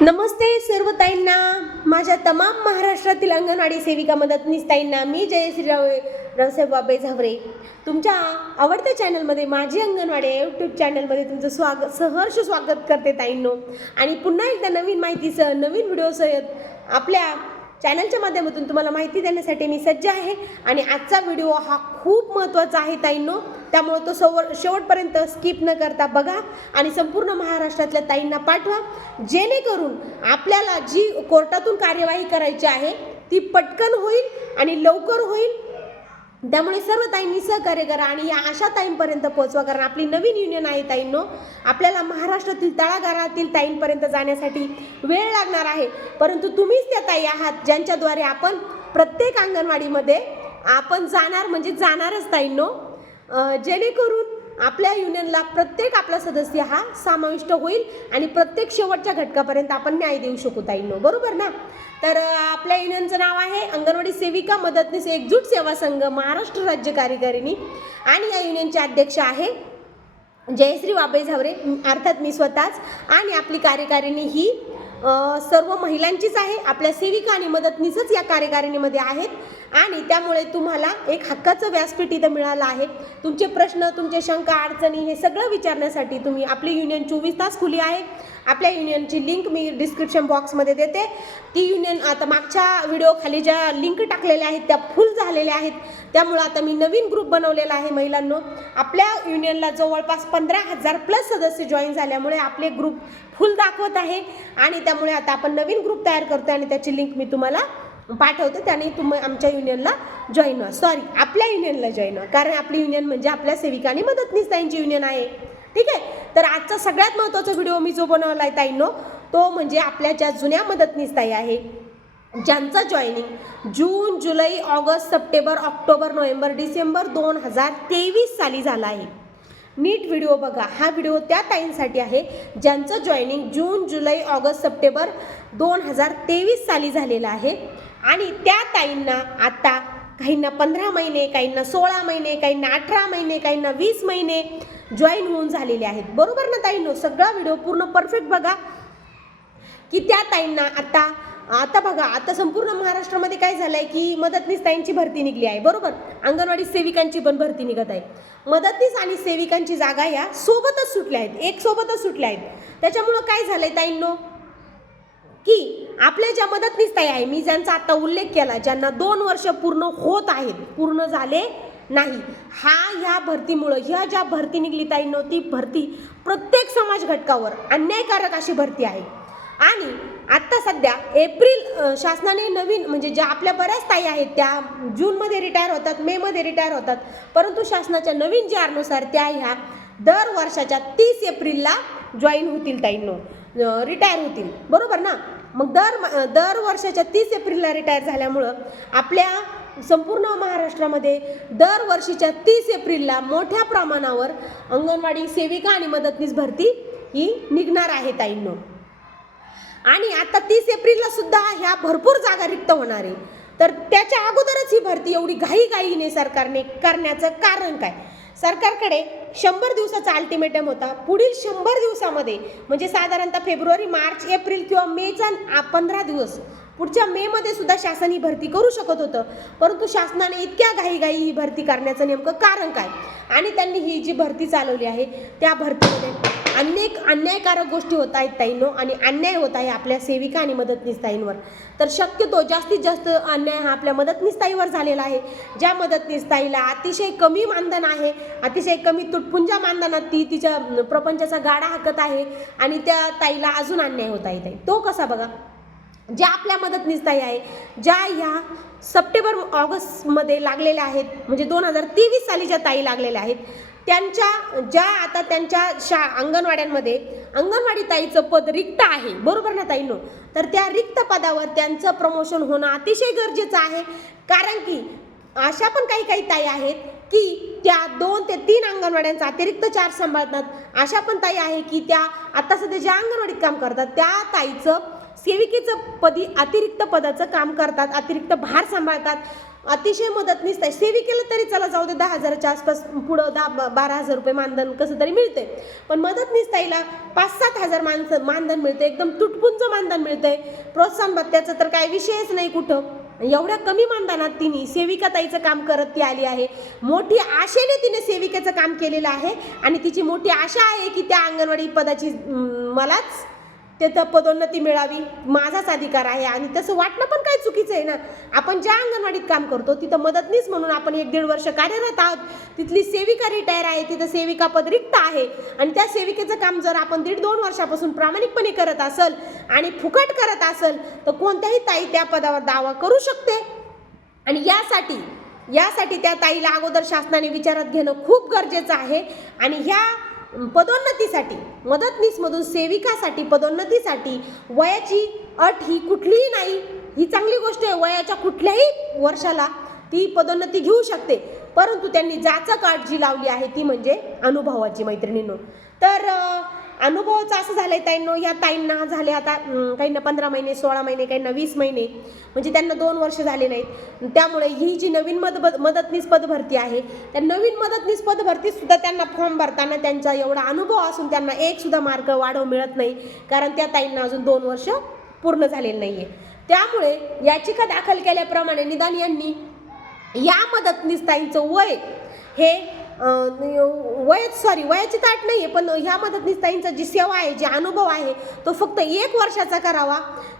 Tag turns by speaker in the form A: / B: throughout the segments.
A: नमस्ते सर्व ताईंना. माझ्या तमाम महाराष्ट्रातील अंगणवाडी सेविका मदतनीस ताईंना मी जयश्री राव रावसाहेब बाबे झावरे. तुमच्या आवडत्या चॅनलमध्ये माझी अंगणवाडी यूट्यूब चॅनलमध्ये तुमचं स्वागत सहर्ष स्वागत करते ताईंनो. आणि पुन्हा एकदा नवीन माहितीसह नवीन व्हिडिओसह आपल्या चॅनलच्या माध्यमातून तुम्हाला माहिती देण्यासाठी मी सज्ज आहे. आणि आजचा व्हिडिओ हा खूप महत्त्वाचा आहे ताईंनो. त्यामुळे तो सवर शेवटपर्यंत स्किप न करता बघा आणि संपूर्ण महाराष्ट्रातल्या ताईंना पाठवा. जेणेकरून आपल्याला जी कोर्टातून कार्यवाही करायची आहे ती पटकन होईल आणि लवकर होईल. त्यामुळे सर्व ताईंनी सहकार्य करा आणि या अशा ताईंपर्यंत पोहोचवा. कारण आपली नवीन युनियन आहे ताईंनो. आपल्याला महाराष्ट्रातील तळागाळातील ताईंपर्यंत जाण्यासाठी वेळ लागणार आहे. परंतु तुम्हीच त्या ताई आहात ज्यांच्याद्वारे आपण प्रत्येक अंगणवाडीमध्ये आपण जाणार म्हणजे जाणारच ताईंनो. जेणेकरून आपल्या युनियनला प्रत्येक आपला सदस्य हा समाविष्ट होईल आणि प्रत्येक शेवटच्या घटकापर्यंत आपण न्याय देऊ शकू ताईंनो. बरोबर ना? तर आपल्या युनियनचं नाव आहे अंगणवाडी सेविका मदतनीस एकजूट सेवा संघ महाराष्ट्र राज्य कार्यकारिणी. आणि या युनियनचे अध्यक्ष आहे जयश्री वाबे झावरे. अर्थात मी स्वतःच. आणि आपली कार्यकारिणी ही सर्व महिलांचीच आहे. आपल्या सेविका आणि मदतनीसच या कार्यकारिणीमध्ये आहेत. आणि त्यामुळे तुम्हाला एक हक्काचं व्यासपीठ इथं मिळालं आहे. तुमचे प्रश्न तुमचे शंका अडचणी हे सगळं विचारण्यासाठी तुम्ही आपली युनियन चोवीस तास खुली आहे. आपल्या युनियनची लिंक मी डिस्क्रिप्शन बॉक्समध्ये देते. ती युनियन आता मागच्या व्हिडिओ खाली ज्या लिंक टाकलेल्या आहेत त्या फुल झालेल्या आहेत. त्यामुळं आता मी नवीन ग्रुप बनवलेला आहे महिलांनो. आपल्या युनियनला जवळपास पंधरा हजार प्लस सदस्य जॉईन झाल्यामुळे आपले ग्रुप फुल दाखवत आहे. आणि त्यामुळे आता आपण नवीन ग्रुप तयार करतो आणि त्याची लिंक मी तुम्हाला पाठवते त्याने तुम्ही आमच्या युनियनला जॉईन व्हा. सॉरी आपल्या युनियनला जॉईन व्हा. कारण आपली युनियन म्हणजे आपल्या सेविका आणि मदतनीस ताईंची युनियन आहे. ठीक आहे? तर आजचा सगळ्यात महत्त्वाचा व्हिडिओ मी जो बनवला आहे ताईंनो तो म्हणजे आपल्या ज्या जुन्या मदतनीस ताई आहे ज्यांचा जॉईनिंग जून जुलै August September October November December दोन हजार तेवीस साली झाला आहे. नीट व्हिडिओ बघा. हा व्हिडिओ त्या ताईंसाठी आहे ज्यांचं जॉईनिंग जून जुलै ऑगस्ट सप्टेंबर दोन हजार तेवीस साली झालेलं आहे. आणि त्या ताईंना आता काहींना पंधरा महिने काहींना सोळा महिने काहींना अठरा महिने काहींना वीस महिने जॉईन होऊन झालेले आहेत. बरोबर ना ताईंनो? सगळा व्हिडिओ पूर्ण परफेक्ट बघा. की त्या ताईंना आता आता बघा आता संपूर्ण महाराष्ट्रामध्ये काय झालं आहे की मदतनीस ताईंची भरती निघली आहे. बरोबर? अंगणवाडी सेविकांची पण भरती निघत आहे. मदतनीस आणि सेविकांची जागा या सोबतच सुटल्या आहेत. एक सोबतच सुटल्या आहेत. त्याच्यामुळं काय झालं आहे ताईंनो? की आपल्या ज्या मदतनीस ताई आहे मी ज्यांचा आता उल्लेख केला ज्यांना दोन वर्ष पूर्ण होत आहेत पूर्ण झाले नाही हा ह्या भरतीमुळं ह्या ज्या भरती निघली ताईंनो ती भरती प्रत्येक समाज घटकावर अन्यायकारक अशी भरती आहे. आणि आत्ता सध्या एप्रिल शासनाने नवीन म्हणजे ज्या आपल्या बऱ्याच ताई आहेत त्या जूनमध्ये रिटायर होतात मेमध्ये रिटायर होतात परंतु शासनाच्या नवीन जी आरनुसार त्या ह्या दर वर्षाच्या तीस एप्रिलला जॉईन होतील ताईंनो रिटायर होतील. बरोबर ना? मग दर म- दर वर्षाच्या तीस एप्रिलला रिटायर झाल्यामुळं आपल्या संपूर्ण महाराष्ट्रामध्ये दरवर्षीच्या तीस एप्रिलला मोठ्या प्रमाणावर अंगणवाडी सेविका आणि मदतनीस भरती ही निघणार आहे ताईंनो. आणि आता तीस एप्रिलला सुद्धा ह्या भरपूर जागा रिक्त होणार आहे. तर त्याच्या अगोदरच ही भरती एवढी घाईघाईने सरकारने करण्याचं कारण काय? सरकारकडे शंभर दिवसाचा अल्टिमेटम होता. पुढील शंभर दिवसामध्ये म्हणजे साधारणतः फेब्रुवारी मार्च एप्रिल किंवा मेचा पंधरा दिवस पुढच्या मेमध्ये सुद्धा शासन ही भरती करू शकत होतं. परंतु शासनाने इतक्या घाईघाई ही भरती करण्याचं नेमकं कारण काय? आणि त्यांनी ही जी भरती चालवली आहे त्या भरतीमध्ये अनेक अन्यायकारक गोष्टी होत आहेत ताईंनो आणि अन्याय होत आहे आपल्या सेविका आणि मदतनीस ताईंवर. तर शक्यतो जास्तीत जास्त अन्याय हा आपल्या मदतनीस ताईवर झालेला आहे ज्या मदतनीस ताईला अतिशय कमी मानधन आहे अतिशय कमी तुटपुंजा मानधनात ती तिच्या प्रपंचाचा गाडा हाकत आहे आणि त्या ताईला अजून अन्याय होत आहे ताई. तो कसा बघा? ज्या आपल्या मदतनीस ताई आहे ज्या ह्या सप्टेंबर ऑगस्टमध्ये लागलेल्या आहेत म्हणजे दोन हजार तेवीस साली ज्या ताई लागलेल्या आहेत त्यांच्या ज्या आता त्यांच्या शा अंगणवाड्यांमध्ये अंगणवाडी ताईचं पद रिक्त आहे. बरोबर ना ताईनो? तर त्या रिक्त पदावर त्यांचं प्रमोशन होणं अतिशय गरजेचं आहे. कारण की अशा पण काही काही ताई आहेत की त्या दोन ते तीन अंगणवाड्यांचा अतिरिक्त चार्ज सांभाळतात. अशा पण ताई आहे की त्या आता सध्या ज्या अंगणवाडीत काम करतात त्या ताईचं सेविकेचं पदी अतिरिक्त पदाचं काम करतात अतिरिक्त भार सांभाळतात. अतिशय मदतनीस ताई सेविकेला तरी चला जाऊ दे दहा हजाराच्या आसपास पुढं दहा ब- बारा हजार रुपये मानधन कसं तरी मिळते पण मदतनीस ताईला पाच सात हजार माणसं मानधन मिळतं एकदम तुटपुंच मानधन मिळतंय. प्रोत्साहन भत्त्याचं तर काही विषयच नाही कुठं. एवढ्या कमी मानधनात तिने सेविका ताईचं काम करत ती आली आहे. मोठी आशेने तिने सेविकेचं काम केलेलं आहे. आणि तिची मोठी आशा आहे की त्या अंगणवाडी पदाची मलाच तिथं पदोन्नती मिळावी माझाच अधिकार आहे. आणि तसं वाटणं पण काही चुकीचं आहे ना. आपण ज्या अंगणवाडीत काम करतो तिथं मदतनीस म्हणून आपण एक दीड वर्ष कार्यरत आहोत. तिथली सेविका रिटायर आहे तिथं सेविका पद रिक्त आहे. आणि त्या सेविकेचं काम जर आपण दीड दोन वर्षापासून प्रामाणिकपणे करत असल आणि फुकट करत असल तर कोणत्याही ताई त्या पदावर दावा करू शकते. आणि यासाठी यासाठी त्या ताईला अगोदर शासनाने विचारात घेणं खूप गरजेचं आहे. आणि ह्या पदोन्नतीसाठी मदतनीसमधून सेविकासाठी पदोन्नतीसाठी वयाची अट ही कुठलीही नाही. ही चांगली गोष्ट आहे वयाच्या कुठल्याही वर्षाला ती पदोन्नती घेऊ शकते. परंतु त्यांनी जाचक अट जी लावली आहे ती म्हणजे अनुभवाची मैत्रिणींनो. तर अनुभवाचं असं झालंय ताईंनो ह्या ताईंना झाले आता काहींना पंधरा महिने सोळा महिने काहींना वीस महिने. म्हणजे त्यांना दोन वर्ष झाले नाहीत. त्यामुळे ही जी नवीन मद मदतनीस पदभरती आहे त्या नवीन मदतनीस पदभरतीसुद्धा त्यांना फॉर्म भरताना त्यांचा एवढा अनुभव असून त्यांना एकसुद्धा मार्क वाढव मिळत नाही कारण त्या ताईंना अजून दोन वर्ष पूर्ण झालेलं नाही आहे त्यामुळे याचिका दाखल केल्याप्रमाणे निदान यांनी या मदतनीस ताईंचं वय हे वयच सॉरी वयाची ताट नाही आहे पण ह्या मदतनीसताईंचा जी सेवा आहे जे अनुभव आहे तो फक्त एक वर्षाचा करावा.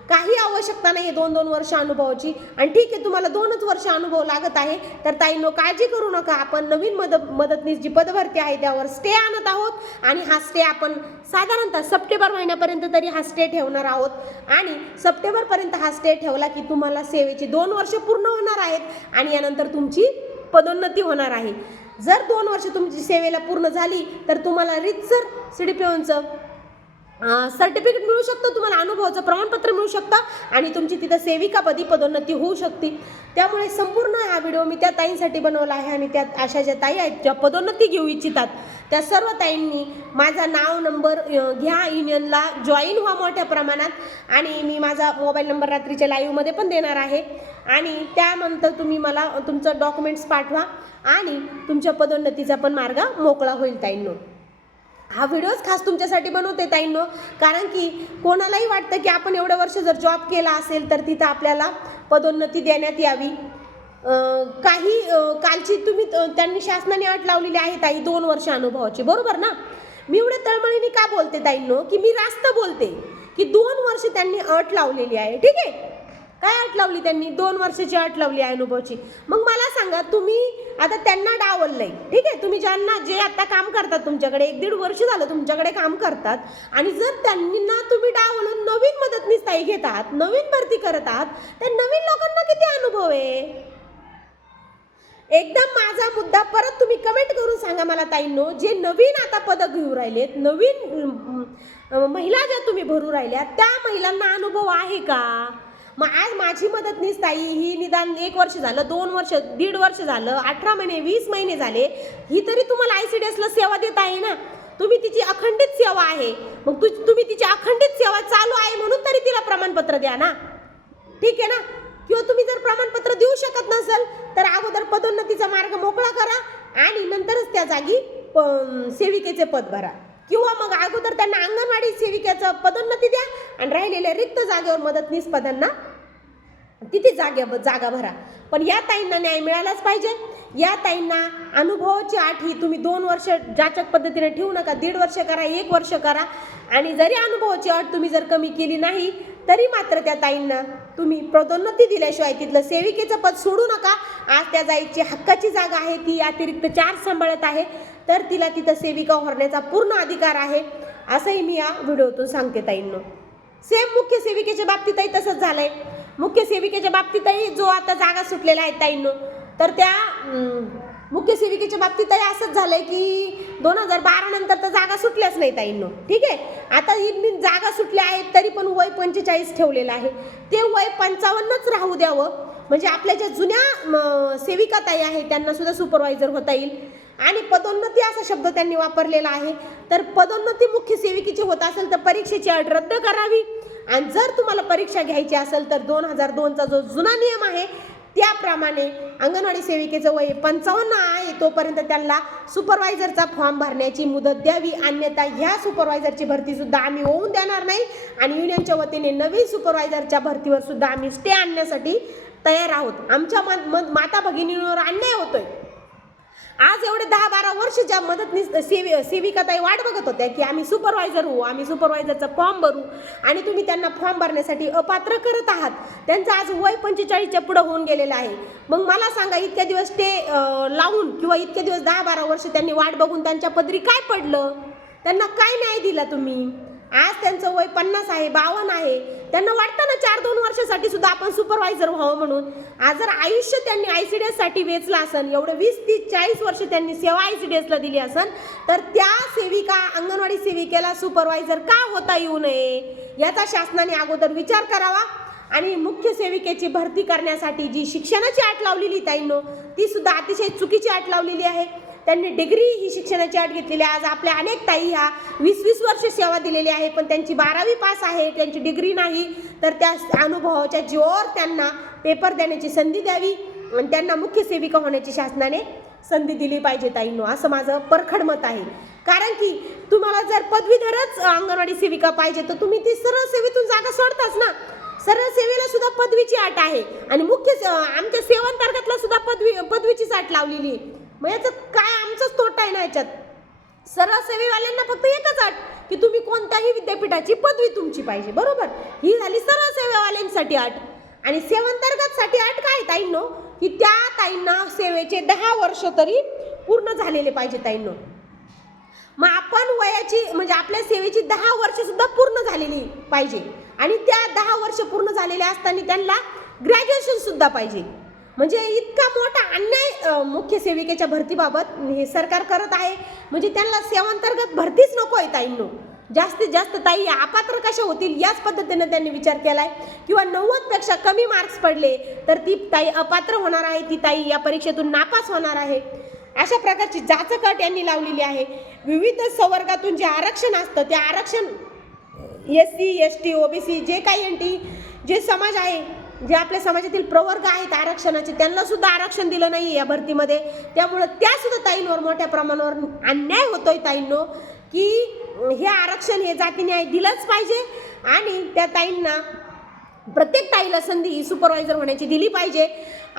A: काही आवश्यकता नाही आहे दोन दोन वर्ष अनुभवाची. आणि ठीक आहे तुम्हाला दोनच वर्ष अनुभव लागत आहे तर ताईंनो काळजी करू नका. आपण नवीन मद मदतनीस जी पदभरती आहे त्यावर स्टे आणत आहोत. आणि हा स्टे आपण साधारणतः सप्टेंबर महिन्यापर्यंत तरी हा स्टे ठेवणार आहोत. आणि सप्टेंबरपर्यंत हा स्टे ठेवला की तुम्हाला सेवेची दोन वर्ष पूर्ण होणार आहेत. आणि यानंतर तुमची पदोन्नती होणार आहे. जर दोन वर्ष तुमची सेवेला पूर्ण झाली तर तुम्हाला रितसर सी डी पी सर्टिफिकेट मिळू शकतं तुम्हाला अनुभवाचं प्रमाणपत्र मिळू शकतं आणि तुमची तिथं सेविकापदी पदोन्नती होऊ शकते. त्यामुळे संपूर्ण हा व्हिडिओ मी त्या ताईंसाठी बनवला आहे आणि त्यात अशा ज्या ताई आहेत ज्या पदोन्नती घेऊ इच्छितात त्या सर्व ताईंनी माझा नाव नंबर घ्या युनियनला जॉईन व्हा मोठ्या प्रमाणात आणि मी माझा मोबाईल नंबर रात्रीच्या लाईव्हमध्ये पण देणार आहे. आणि त्यानंतर तुम्ही मला तुमचं डॉक्युमेंट्स पाठवा आणि तुमच्या पदोन्नतीचा पण मार्ग मोकळा होईल ताईंनो. हा व्हिडिओच खास तुमच्यासाठी बनवते ताईंनो. कारण की कोणालाही वाटतं की आपण एवढं वर्ष जर जॉब केला असेल तर तिथं आपल्याला पदोन्नती देण्यात यावी. काही कालची तुम्ही त्यांनी शासनाने अट लावलेली आहे ताई दोन वर्ष अनुभवाची. बरोबर ना? मी एवढ्या तळमळीने का बोलते ताईंनो? की मी रास्त बोलते की दोन वर्ष त्यांनी अट लावलेली आहे. ठीक आहे? काय अट लावली त्यांनी? दोन वर्षाची अट लावली आहे अनुभवाची. मग मला सांगा तुम्ही आता त्यांना डावललंय. ठीक आहे? तुम्ही ज्यांना जे आता काम करतात तुमच्याकडे एक दीड वर्ष झालं तुमच्याकडे काम करतात आणि जर त्यांना तुम्ही डावलून नवीन मदतनीस ताई घेत आहात नवीन भरती करत आहात तर नवीन लोकांना किती अनुभव आहे? एकदम माझा मुद्दा परत तुम्ही कमेंट करून सांगा मला ताईंनो जे नवीन आता पदक घेऊ राहिलेत नवीन महिला ज्या तुम्ही भरू राहिल्या त्या महिलांना अनुभव आहे का? मग आज माझी मदतनीस ताई ही निदान एक वर्ष झालं दोन वर्ष दीड वर्ष झालं अठरा महिने वीस महिने झाले ही तरी तुम्हाला आय सी डी एसला सेवा देत आहे ना? तुम्ही तिची अखंडित सेवा आहे. मग तु तुम्ही तिची अखंडित सेवा चालू आहे म्हणून तरी तिला प्रमाणपत्र द्या ना. ठीक आहे ना? किंवा तुम्ही जर प्रमाणपत्र देऊ शकत नसाल तर अगोदर पदोन्नतीचा मार्ग मोकळा करा आणि नंतरच त्या जागी प- सेविकेचे पद भरा. किंवा मग अगोदर त्यांना अंगणवाडी सेविकेचं पदोन्नती द्या आणि राहिलेल्या रिक्त जागेवर मदतनीस पदांना तिथे जागे जागा भरा. पण या ताईंना न्याय मिळालाच पाहिजे. या ताईंना अनुभवाची आठ ही तुम्ही दोन वर्ष जाचक पद्धतीने ठेवू नका. दीड वर्ष करा एक वर्ष करा. आणि जरी अनुभवाची अट तुम्ही जर कमी केली नाही तरी मात्र त्या ताईंना तुम्ही प्रोदोन्नती दिल्याशिवाय तिथलं सेविकेचं पद सोडू नका. आज त्या जाईची हक्काची जागा आहे. ती अतिरिक्त चार सांभाळत आहे. तर तिला तिथं सेविका होण्याचा पूर्ण अधिकार आहे. असंही मी या व्हिडिओतून सांगते ताईंनो. सेम मुख्य सेविकेच्या बाबतीतही तसंच झालंय. मुख्य सेविकेच्या बाबतीतही जो आता जागा सुटलेला आहे ताईंनो तर त्या मुख्य सेविकेच्या बाबतीतही असंच झालंय की दोन हजार बारा नंतर तर जागा सुटल्याच नाही ताईंनो. ठीक आहे? आता ही जागा सुटल्या आहेत तरी पण वय पंचेचाळीस ठेवलेलं आहे. ते वय पंचावन्नच राहू द्यावं. म्हणजे आपल्या ज्या जुन्या सेविका ताई आहेत त्यांना सुद्धा सुपरवायझर होता येईल. आणि पदोन्नती असा शब्द त्यांनी वापरलेला आहे. तर पदोन्नती मुख्य सेविकेची होत असेल तर परीक्षेची अट रद्द करावी. आणि जर तुम्हाला परीक्षा घ्यायची असेल तर दोन हजार दोनचा जो जुना नियम आहे त्याप्रमाणे अंगणवाडी सेविकेचं वय पंचावन्न आहे तोपर्यंत त्यांना सुपरवायझरचा फॉर्म भरण्याची मुदत द्यावी. अन्यथा ह्या सुपरवायझरची भरतीसुद्धा आम्ही होऊन देणार नाही आणि युनियनच्या वतीने नवीन सुपरवायझरच्या भरतीवर सुद्धा आम्ही स्टे आणण्यासाठी तयार आहोत. आमच्या मत म- माता भगिनींवर अन्याय होतोय. आज एवढे दहा बारा वर्ष ज्या मदतनीस सेवि सेविकाताई वाट बघत होत्या की आम्ही सुपरवायझर होऊ आम्ही सुपरवायझरचा फॉर्म भरू आणि तुम्ही त्यांना फॉर्म भरण्यासाठी अपात्र करत आहात. त्यांचं आज वय पंचेचाळीसच्या पुढं होऊन गेलेलं आहे. मग मला सांगा इतक्या दिवस ते लावून किंवा इतके दिवस दहा बारा वर्ष त्यांनी वाट बघून त्यांच्या पदरी काय पडलं? त्यांना काय न्याय दिला तुम्ही? आज त्यांचं वय पन्नास आहे बावन्न आहे. त्यांना वाटतं ना चार दोन वर्षासाठी सुद्धा आपण सुपरवायझर व्हावं म्हणून. आज जर आयुष्य त्यांनी आय सी डी एससाठी वेचलं असेल एवढं वीस तीस चाळीस वर्ष त्यांनी सेवा आय सी डी एसला दिली असेल तर त्या सेविका अंगणवाडी सेविकेला सुपरवायझर का होता येऊ नये? याचा शासनाने अगोदर विचार करावा आणि मुख्य सेविकेची भरती करण्यासाठी जी शिक्षणाची अट लावलेली ताईंनो ती सुद्धा अतिशय चुकीची अट लावलेली आहे. त्यांनी डिग्री ही शिक्षणाची अट घेतलेली आहे. आज आपल्या अनेक ताई ह्या वीस वीस वर्ष सेवा दिलेली आहे पण त्यांची बारावी पास आहे त्यांची डिग्री नाही. तर त्या अनुभवाच्या जीवावर त्यांना पेपर देण्याची संधी द्यावी आणि त्यांना मुख्य सेविका होण्याची शासनाने संधी दिली पाहिजे ताईंनो. असं माझं परखड मत आहे. कारण की तुम्हाला जर पदवीधरच अंगणवाडी सेविका पाहिजे तर तुम्ही ती सरळ सेवेतून जागा सोडताच ना. सरळ सेवेला सुद्धा पदवीची अट आहे आणि मुख्य आमच्या सेवांतर्गतला सुद्धा पदवी पदवीचीच अट लावलेली आहे. मग याच्यात काय आमचाच तोटा आहे ना याच्यात? सरळ सेवेवाल्यांना फक्त एकच अट की तुम्ही कोणत्याही विद्यापीठाची पदवी तुमची पाहिजे बरोबर? ही झाली सरळ सेवेवाल्यांसाठी अट. आणि सेवांतर्गतसाठी अट काय ताईंनो? की त्या ताईंना सेवेचे दहा वर्ष तरी पूर्ण झालेले पाहिजे ताईंनो. मग आपण वयाची म्हणजे आपल्या सेवेची दहा वर्ष सुद्धा पूर्ण झालेली पाहिजे. आणि त्या दहा वर्ष पूर्ण झालेले असताना त्यांना ग्रॅज्युएशन सुद्धा पाहिजे. म्हणजे इतका मोठा अन्याय मुख्य सेविकेच्या भरतीबाबत हे सरकार करत आहे. म्हणजे त्यांना सेवांतर्गत भरतीच नको आहे ताईंनो. जास्तीत जास्त ताई अपात्र कशा होतील याच पद्धतीने त्यांनी विचार केला आहे किंवा नव्वदपेक्षा कमी मार्क्स पडले तर ती ताई अपात्र होणार आहे ती ताई या परीक्षेतून नापास होणार आहे. अशा प्रकारची जाचकट यांनी लावलेली आहे. विविध संवर्गातून जे आरक्षण असतं ते आरक्षण S C S T O B C जे काही एन टी जे समाज आहे जे आपल्या समाजातील प्रवर्ग आहेत आरक्षणाचे त्यांना सुद्धा आरक्षण दिलं नाही या भरतीमध्ये. त्यामुळं त्या सुद्धा ताईंवर मोठ्या प्रमाणावर अन्याय होतोय ताईंनो की हे आरक्षण हे जातीने दिलंच पाहिजे आणि त्या ताईंना प्रत्येक ताईला संधी सुपरवायझर होण्याची दिली पाहिजे.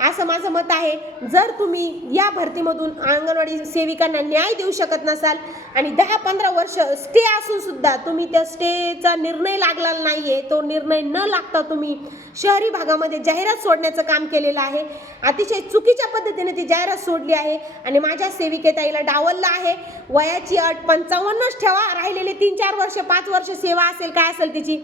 A: असं माझं मत आहे. जर तुम्ही या भरतीमधून अंगणवाडी सेविकांना न्याय देऊ शकत नसाल आणि दहा पंधरा वर्ष स्टे असून सुद्धा तुम्ही त्या स्टेचा निर्णय लागला नाही आहे तो निर्णय न लागता तुम्ही शहरी भागामध्ये जाहिरात सोडण्याचं काम केलेलं आहे. अतिशय चुकीच्या पद्धतीने ती जाहिरात सोडली आहे आणि माझ्या सेविकेताईला डावललं आहे. वयाची अट पंचावन्नच ठेवा राहिलेले तीन चार वर्ष पाच वर्ष सेवा असेल काय असेल तिची.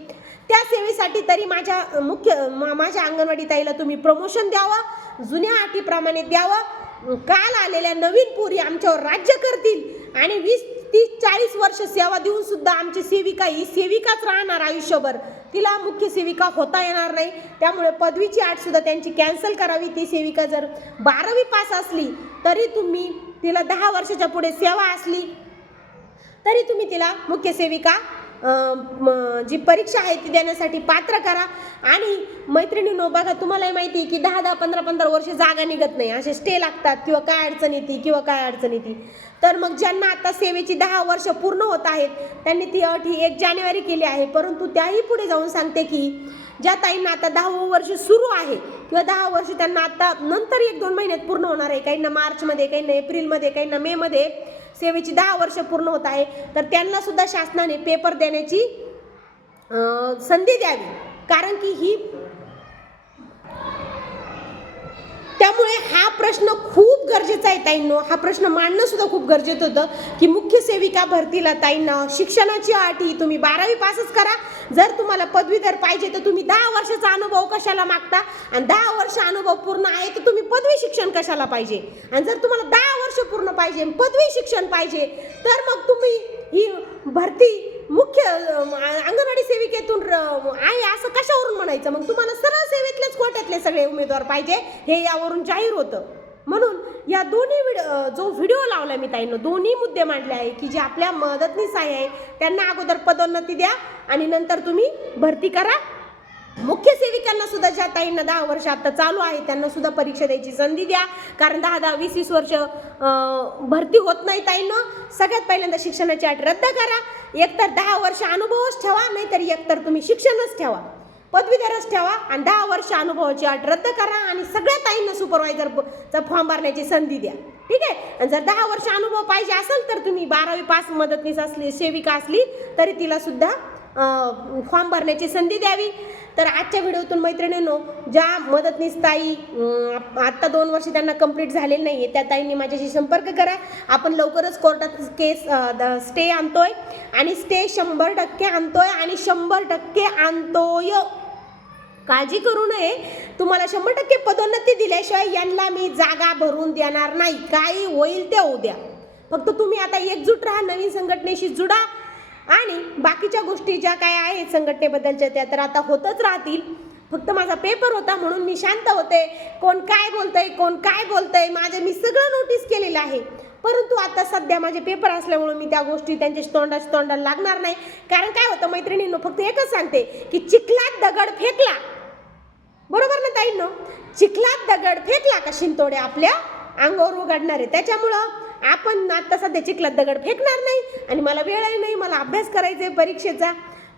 A: त्या सेवेसाठी तरी माझ्या मुख्य माझ्या अंगणवाडी ताईला तुम्ही प्रमोशन द्यावं. जुन्या अटीप्रमाणे द्यावं. काल आलेल्या नवीन पोरी आमच्यावर राज्य करतील. आणि वीस तीस चाळीस वर्ष सेवा देऊन सुद्धा आमची सेविका ही सेविकाच राहणार आयुष्यभर. तिला मुख्य सेविका होता येणार नाही. त्यामुळे पदवीची आठ सुद्धा त्यांची कॅन्सल करावी. ती सेविका जर बारावी पास असली तरी तुम्ही तिला दहा वर्षाच्या पुढे सेवा असली तरी तुम्ही तिला मुख्य सेविका जी परीक्षा आहे ती देण्यासाठी पात्र करा. आणि मैत्रिणींनो बघा तुम्हालाही माहिती आहे की दहा दहा पंधरा पंधरा वर्ष जागा निघत नाही. असे स्टे लागतात किंवा काय अडचण येते किंवा काय अडचण येते. तर मग ज्यांना आता सेवेची दहा वर्ष पूर्ण होत आहेत त्यांनी ती अट ही एक जानेवारी केली आहे. परंतु त्याही पुढे जाऊन सांगते की ज्या ताईंना आता दहावं वर्ष सुरू आहे किंवा दहा वर्ष त्यांना आता नंतर एक दोन महिन्यात पूर्ण होणार आहे. काहींना मार्चमध्ये काहींना एप्रिलमध्ये काहींना मेमध्ये सेवेची दहा वर्ष पूर्ण होत आहे तर त्यांना सुद्धा शासनाने पेपर देण्याची संधी द्यावी. कारण की ही त्यामुळे हा प्रश्न खूप गरजेचं आहे ताईंनो. हा प्रश्न मांडणं सुद्धा खूप गरजेचं होतं की मुख्य सेविका भरतीला ताईंना शिक्षणाची अटी तुम्ही बारावी पासच करा. जर तुम्हाला पदवीधर पाहिजे तर तुम्ही दहा वर्षाचा अनुभव कशाला मागता? आणि दहा वर्ष अनुभव पूर्ण आहे तर तुम्ही पदवी शिक्षण कशाला पाहिजे? आणि जर तुम्हाला दहा वर्ष पूर्ण पाहिजे पदवी शिक्षण पाहिजे तर मग तुम्ही ही भरती मुख्य अंगणवाडी सेविकेतून आहे असं कशावरून म्हणायचं? मग तुम्हाला सरळ सेवेतलेच कोट्यातले सगळे उमेदवार पाहिजे. हे यावरून जाहीर होतं. म्हणून या दोन्ही व्हिडिओ जो व्हिडिओ लावला मी ताईनं दोन्ही मुद्दे मांडले आहे की जे आपल्या मदतनीस आहे त्यांना अगोदर पदोन्नती द्या आणि नंतर तुम्ही भरती करा. मुख्य सेविकांना सुद्धा ज्या ताईंना दहा वर्ष आता चालू आहे त्यांना सुद्धा परीक्षा द्यायची संधी द्या. कारण दहा दहा वीस वीस वर्ष भरती होत नाही ताईनं. सगळ्यात पहिल्यांदा शिक्षणाची अट रद्द करा. एकतर दहा वर्ष अनुभवच ठेवा नाहीतर एकतर तुम्ही शिक्षणच ठेवा. पदवीधरच ठेवा आणि दहा वर्ष अनुभवाची अट रद्द करा आणि सगळ्या ताईंना सुपरवायझरचा फॉर्म भरण्याची संधी द्या. ठीक आहे? आणि जर दहा वर्ष अनुभव पाहिजे असेल तर तुम्ही बारावी पास मदतनीस असली सेविका असली तरी तिला सुद्धा फॉर्म भरण्याची संधी द्यावी. तर आजच्या व्हिडिओतून मैत्रिणींनो ज्या मदतनीस ताई आत्ता दोन वर्ष त्यांना कंप्लीट झालेली नाही आहे त्या ताईंनी माझ्याशी संपर्क करा. आपण लवकरच कोर्टात केस स्टे आणतोय. आणि स्टे शंभर टक्के आणतोय आणि शंभर टक्के आणतोय. काळजी करू नये. तुम्हाला शंभर टक्के पदोन्नती दिल्याशिवाय यांना मी जागा भरून देणार नाही. काही होईल ते होऊ द्या. फक्त तुम्ही आता एकजूट राहा नवीन संघटनेशी जुडा. आणि बाकीच्या गोष्टी ज्या काय आहेत संघटनेबद्दलच्या त्या तर आता होतच राहतील. फक्त माझा पेपर होता म्हणून मी शांत होते. कोण काय बोलतंय कोण काय बोलतंय माझे मी सगळं नोटीस केलेलं आहे. परंतु आता सध्या माझे पेपर असल्यामुळे मी त्या गोष्टी त्यांच्या तोंडाच्या तोंडाला लागणार नाही. कारण काय होतं मैत्रिणींनो फक्त एकच सांगते की चिखलात दगड फेकला. बरोबर ना ताईंनो? चिखलात दगड फेकला का शिंतोडे आपल्या? अंगावर उघडणार. आहे त्याच्यामुळं आपण आता सध्या चिखलात दगड फेकणार नाही आणि मला वेळही नाही मला अभ्यास करायचा आहे परीक्षेचा.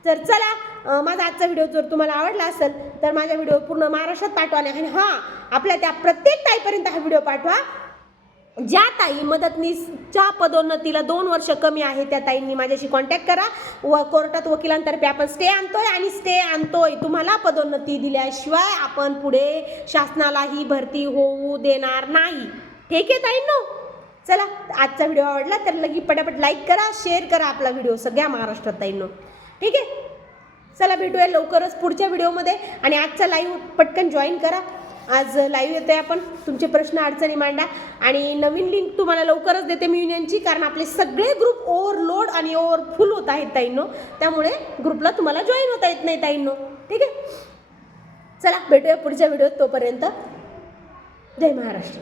A: तर चला माझा आजचा व्हिडिओ जर तुम्हाला आवडला असेल तर माझा व्हिडिओ पूर्ण महाराष्ट्रात पाठवा आणि हां आपल्या त्या प्रत्येक ताईपर्यंत हा व्हिडिओ पाठवा. ज्या ताई मदतनीसच्या पदोन्नतीला दोन वर्ष कमी आहे त्या ताईंनी माझ्याशी कॉन्टॅक्ट करा. व कोर्टात वकिलांतर्फे आपण स्टे आणतोय आणि स्टे आणतोय. तुम्हाला पदोन्नती दिल्याशिवाय आपण पुढे शासनालाही भरती होऊ देणार नाही. ठीक आहे ताईंनो? चला आजचा व्हिडिओ आवडला तर लगी पटापट लाईक करा शेअर करा आपला व्हिडिओ सगळ्या महाराष्ट्रात ताईंनो. ठीक आहे? चला भेटूया लवकरच पुढच्या व्हिडिओमध्ये. आणि आजचा लाईव्ह पटकन जॉईन करा. आज लाईव्ह येते आपण. तुमचे प्रश्न अडचणी मांडा. आणि नवीन लिंक तुम्हाला लवकरच देते मी युनियनची कारण आपले सगळे ग्रुप ओव्हरलोड आणि ओव्हरफुल होत आहेत ताईंनो. त्यामुळे ग्रुपला तुम्हाला जॉईन होता येत नाही ताईंनो. ठीक आहे? चला भेटूया पुढच्या व्हिडिओत तोपर्यंत. जय महाराष्ट्र.